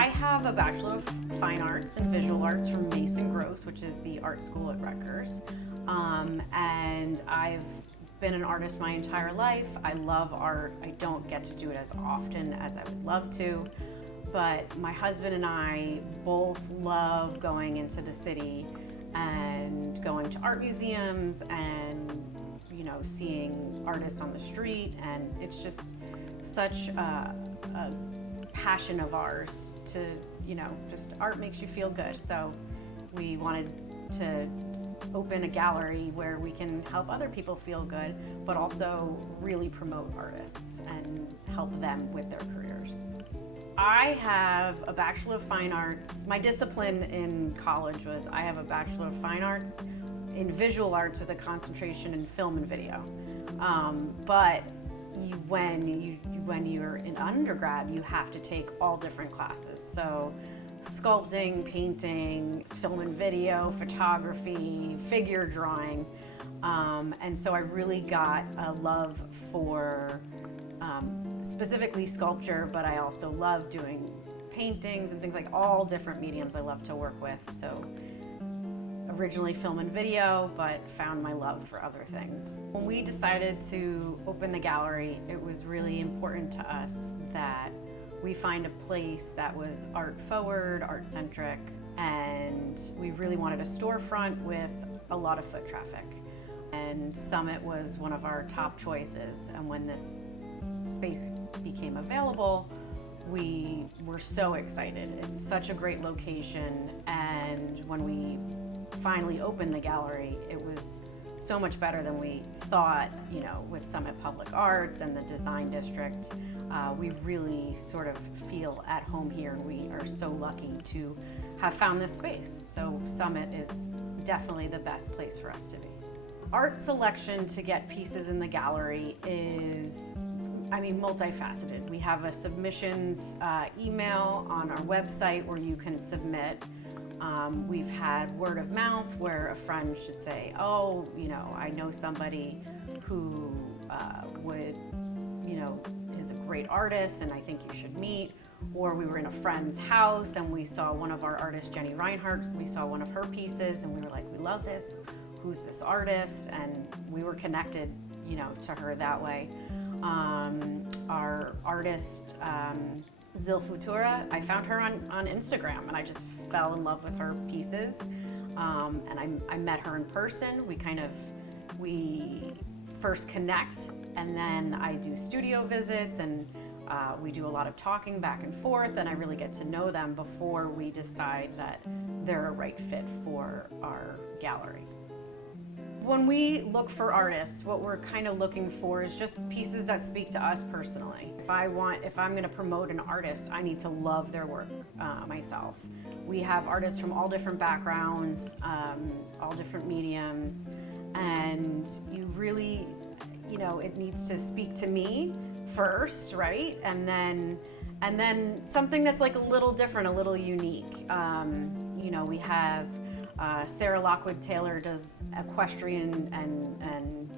I have a Bachelor of Fine Arts and Visual Arts from Mason Gross, which is the art school at Rutgers. And I've been an artist my entire life. I love art. I don't get to do it as often as I would love to, but my husband and I both love going into the city and going to art museums and, you know, seeing artists on the street, and it's just such a passion of ours to, you know, just art makes you feel good. So we wanted to open a gallery where we can help other people feel good, but also really promote artists and help them with their careers. I have a Bachelor of Fine Arts. My discipline in college was I have a Bachelor of Fine Arts in Visual Arts with a concentration in film and video. But when you're in undergrad, you have to take all different classes. So sculpting, painting, film and video, photography, figure drawing. And so I really got a love for specifically sculpture, but I also love doing paintings and things, like all different mediums I love to work with. So originally film and video, but found my love for other things. When we decided to open the gallery, it was really important to us that we find a place that was art forward, art centric, and we really wanted a storefront with a lot of foot traffic. And Summit was one of our top choices, and when this space became available, we were so excited. It's such a great location, and when we finally opened the gallery, it was so much better than we thought, you know, with Summit Public Arts and the Design District. We really sort of feel at home here, and we are so lucky to have found this space. So Summit is definitely the best place for us to be. Art selection to get pieces in the gallery is, multifaceted. We have a submissions email on our website where you can submit. We've had word of mouth where a friend should say, oh, you know, I know somebody who would, you know, is a great artist and I think you should meet. Or we were in a friend's house and we saw one of our artists, Jenny Reinhardt, we saw one of her pieces and we were like, we love this, who's this artist? And we were connected, you know, to her that way. Our artist, Zil Futura, I found her on Instagram and I just fell in love with her pieces. And I met her in person. We first connect, and then I do studio visits, and we do a lot of talking back and forth, and I really get to know them before we decide that they're a right fit for our gallery. When we look for artists, what we're kind of looking for is just pieces that speak to us personally. If I'm going to promote an artist, I need to love their work myself. We have artists from all different backgrounds, all different mediums, and you really, you know, it needs to speak to me first, right? And then something that's like a little different, a little unique. You know, we have Sarah Lockwood Taylor does equestrian and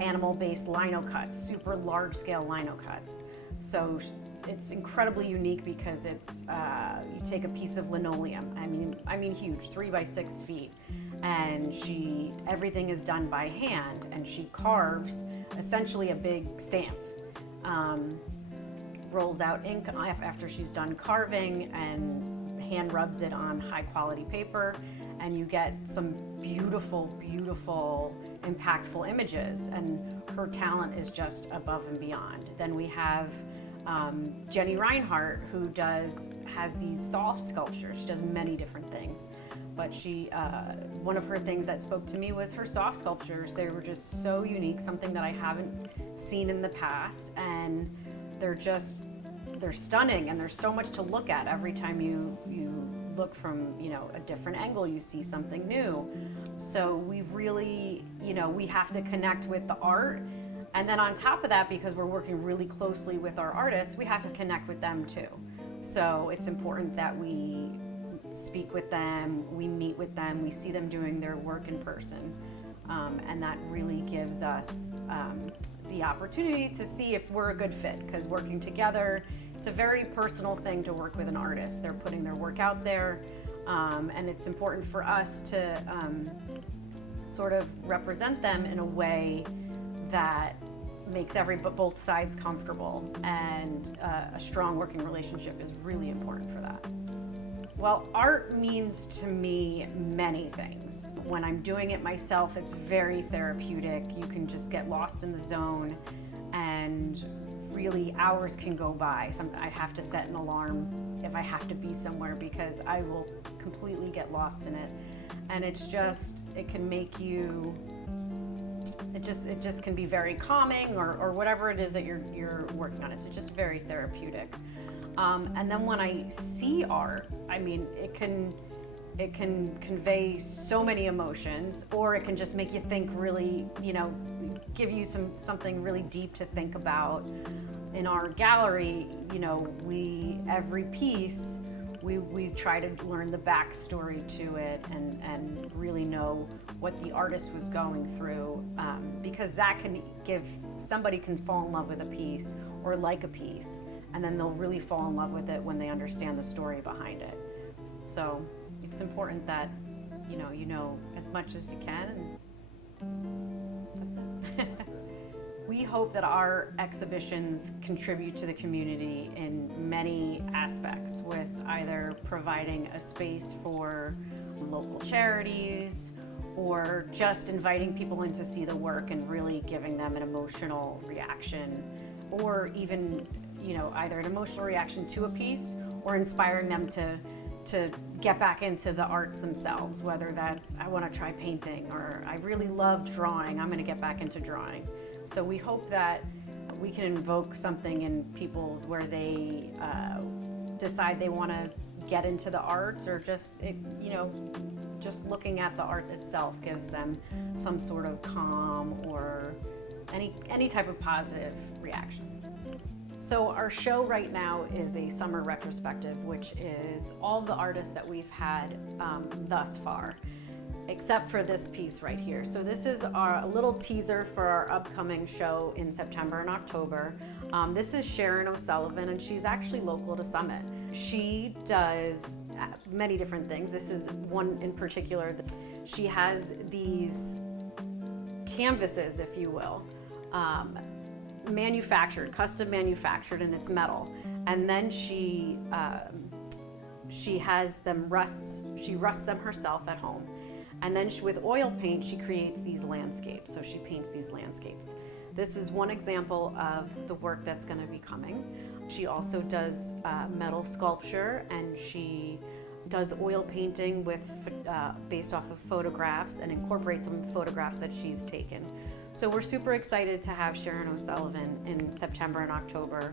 animal-based lino cuts, super large-scale lino cuts. So it's incredibly unique because it's you take a piece of linoleum. I mean huge, 3 by 6 feet, and everything is done by hand, and she carves essentially a big stamp. Rolls out ink after she's done carving and hand rubs it on high quality paper, and you get some beautiful, beautiful, impactful images, and her talent is just above and beyond. Then we have Jenny Reinhardt, who has these soft sculptures. She does many different things, but one of her things that spoke to me was her soft sculptures. They were just so unique, something that I haven't seen in the past, and they're stunning, and there's so much to look at. Every time you look from, you know, a different angle, you see something new. So we really, you know, we have to connect with the art, and then on top of that, because we're working really closely with our artists, we have to connect with them too. So it's important that we speak with them, we meet with them, we see them doing their work in person, and that really gives us the opportunity to see if we're a good fit, because working together it's a very personal thing to work with an artist. They're putting their work out there, and it's important for us to sort of represent them in a way that makes both sides comfortable, and a strong working relationship is really important for that. Well, art means to me many things. When I'm doing it myself, it's very therapeutic. You can just get lost in the zone, and really hours can go by. I have to set an alarm if I have to be somewhere, because I will completely get lost in it. And it can make you, it just can be very calming, or whatever it is that you're working on. It's just very therapeutic. And then when I see art, I mean, it can convey so many emotions, or it can just make you think really, give you something really deep to think about. In our gallery, every piece, we try to learn the backstory to it, and really know what the artist was going through, because somebody can fall in love with a piece or like a piece, and then they'll really fall in love with it when they understand the story behind it. So it's important that you know as much as you can, and that's it. We hope that our exhibitions contribute to the community in many aspects, with either providing a space for local charities, or just inviting people in to see the work and really giving them an emotional reaction, or even either an emotional reaction to a piece, or inspiring them to get back into the arts themselves, whether that's, I want to try painting, or I really love drawing, I'm going to get back into drawing. So we hope that we can invoke something in people where they decide they want to get into the arts, or just looking at the art itself gives them some sort of calm, or any type of positive reaction. So our show right now is a summer retrospective, which is all the artists that we've had thus far, except for this piece right here. So this is a little teaser for our upcoming show in September and October. This is Sharon O'Sullivan, and she's actually local to Summit. She does many different things. This is one in particular. She has these canvases, if you will, custom manufactured, and it's metal. And then she has them she rusts them herself at home. And then with oil paint, she creates these landscapes. So she paints these landscapes. This is one example of the work that's going to be coming. She also does metal sculpture, and she does oil painting based off of photographs, and incorporates some photographs that she's taken. So we're super excited to have Sharon O'Sullivan in September and October.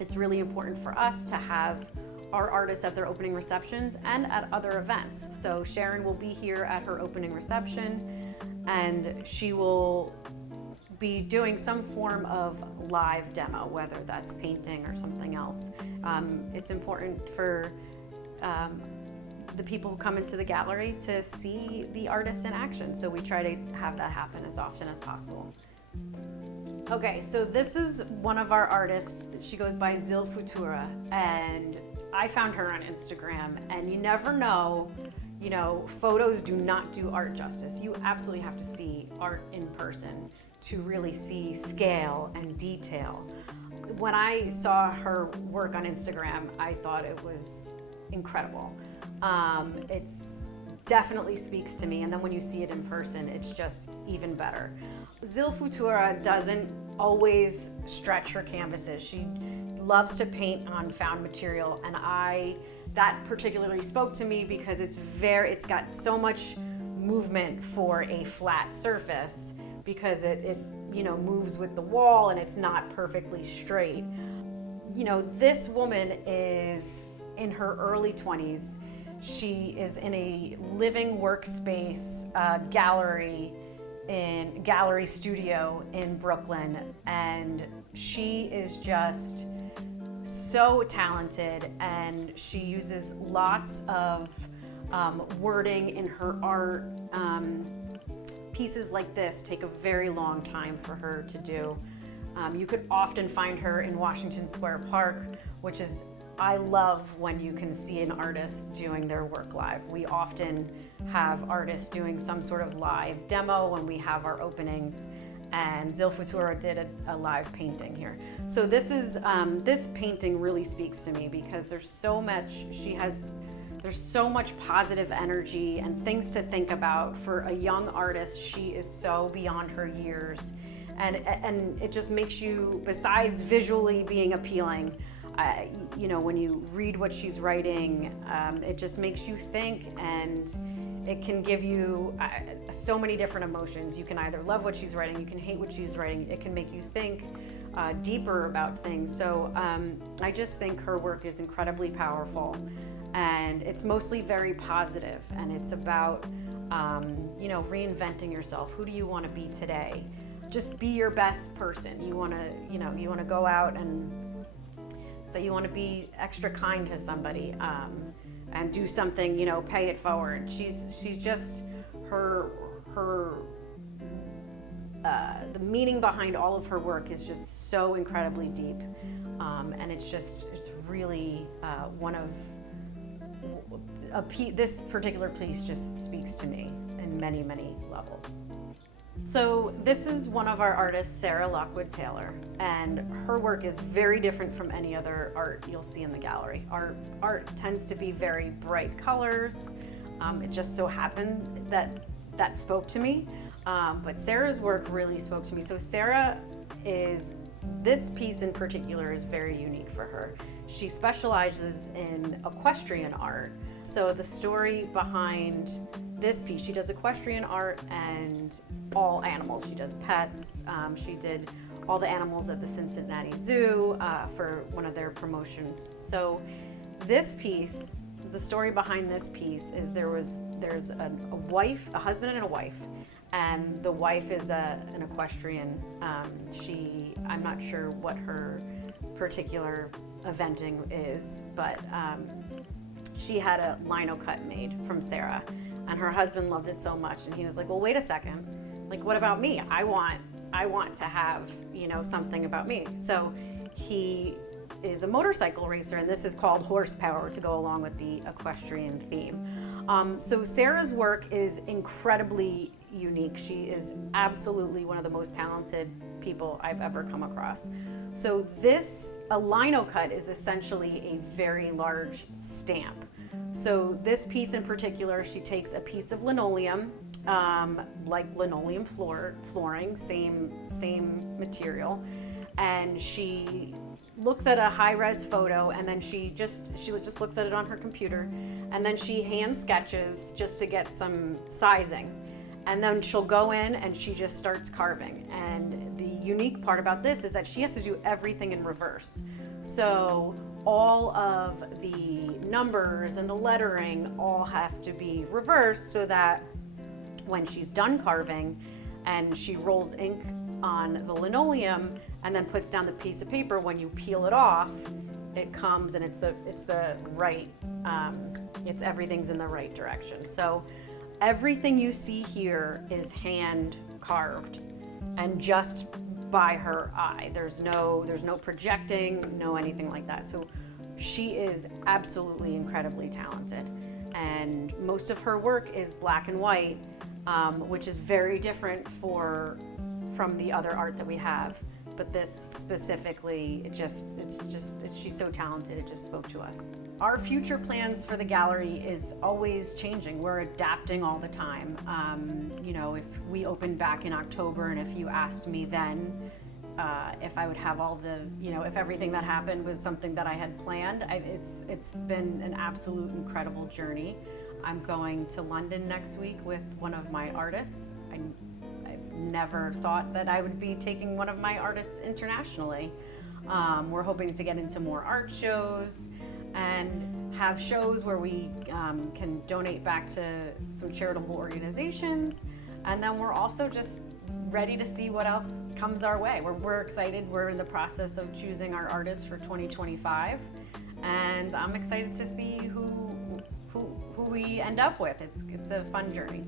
It's really important for us to have our artists at their opening receptions and at other events. So Sharon will be here at her opening reception, and she will be doing some form of live demo, whether that's painting or something else. It's important for the people who come into the gallery to see the artists in action. So we try to have that happen as often as possible. Okay, so this is one of our artists. She goes by Zil Futura, and I found her on Instagram, and you never know, photos do not do art justice. You absolutely have to see art in person to really see scale and detail. When I saw her work on Instagram, I thought it was incredible. It definitely speaks to me, and then when you see it in person, it's just even better. Zil Futura doesn't always stretch her canvases. She loves to paint on found material, and that particularly spoke to me because it's got so much movement for a flat surface, because it moves with the wall, and it's not perfectly straight. This woman is in her early 20s. She is in a living workspace gallery studio in Brooklyn, and she is just so talented, and she uses lots of wording in her art. Pieces like this take a very long time for her to do. You could often find her in Washington Square Park, which is, I love when you can see an artist doing their work live. We often have artists doing some sort of live demo when we have our openings, and Zil Futuro did a live painting here. So this painting really speaks to me because there's so much positive energy and things to think about. For a young artist, she is so beyond her years, and it just makes you, besides visually being appealing, when you read what she's writing, it just makes you think, and it can give you so many different emotions. You can either love what she's writing, you can hate what she's writing, it can make you think deeper about things. So I just think her work is incredibly powerful, and it's mostly very positive, and it's about reinventing yourself. Who do you want to be today? Just be your best person. You want to go out and say you want to be extra kind to somebody, and do something, pay it forward. She's just the meaning behind all of her work is just so incredibly deep, and it's really this particular piece just speaks to me in many, many levels. So this is one of our artists, Sarah Lockwood Taylor, and her work is very different from any other art you'll see in the gallery. Our art tends to be very bright colors. It just so happened that spoke to me, but Sarah's work really spoke to me. So this piece in particular is very unique for her. She specializes in equestrian art. So the story behind this piece, she does equestrian art and all animals. She does pets. She did all the animals at the Cincinnati Zoo for one of their promotions. So this piece, the story behind this piece is there's a husband and a wife, and the wife is an equestrian. I'm not sure what her particular eventing is, but she had a lino cut made from Sarah, and her husband loved it so much, and he was like, well, wait a second, like, what about me? I want to have, something about me. So he is a motorcycle racer, and this is called Horsepower to go along with the equestrian theme. So Sarah's work is incredibly unique. She is absolutely one of the most talented people I've ever come across. So a lino cut is essentially a very large stamp. So this piece in particular, she takes a piece of linoleum, like linoleum flooring, same material, and she looks at a high-res photo, and then she just looks at it on her computer, and then she hand sketches just to get some sizing, and then she'll go in and she just starts carving. And the unique part about this is that she has to do everything in reverse. So all of the numbers and the lettering all have to be reversed, so that when she's done carving and she rolls ink on the linoleum and then puts down the piece of paper, when you peel it off, it comes and it's the right, everything's in the right direction. So everything you see here is hand carved and just by her eye. There's no projecting, no anything like that. So she is absolutely incredibly talented, and most of her work is black and white, which is very different from the other art that we have. But this specifically, she's so talented, it just spoke to us. Our future plans for the gallery is always changing. We're adapting all the time. If we opened back in October, and if you asked me then if I would have all the, if everything that happened was something that I had planned, it's been an absolute incredible journey. I'm going to London next week with one of my artists. I've never thought that I would be taking one of my artists internationally. We're hoping to get into more art shows and have shows where we can donate back to some charitable organizations. And then we're also just ready to see what else comes our way. We're excited. We're in the process of choosing our artists for 2025. And I'm excited to see who we end up with. It's a fun journey.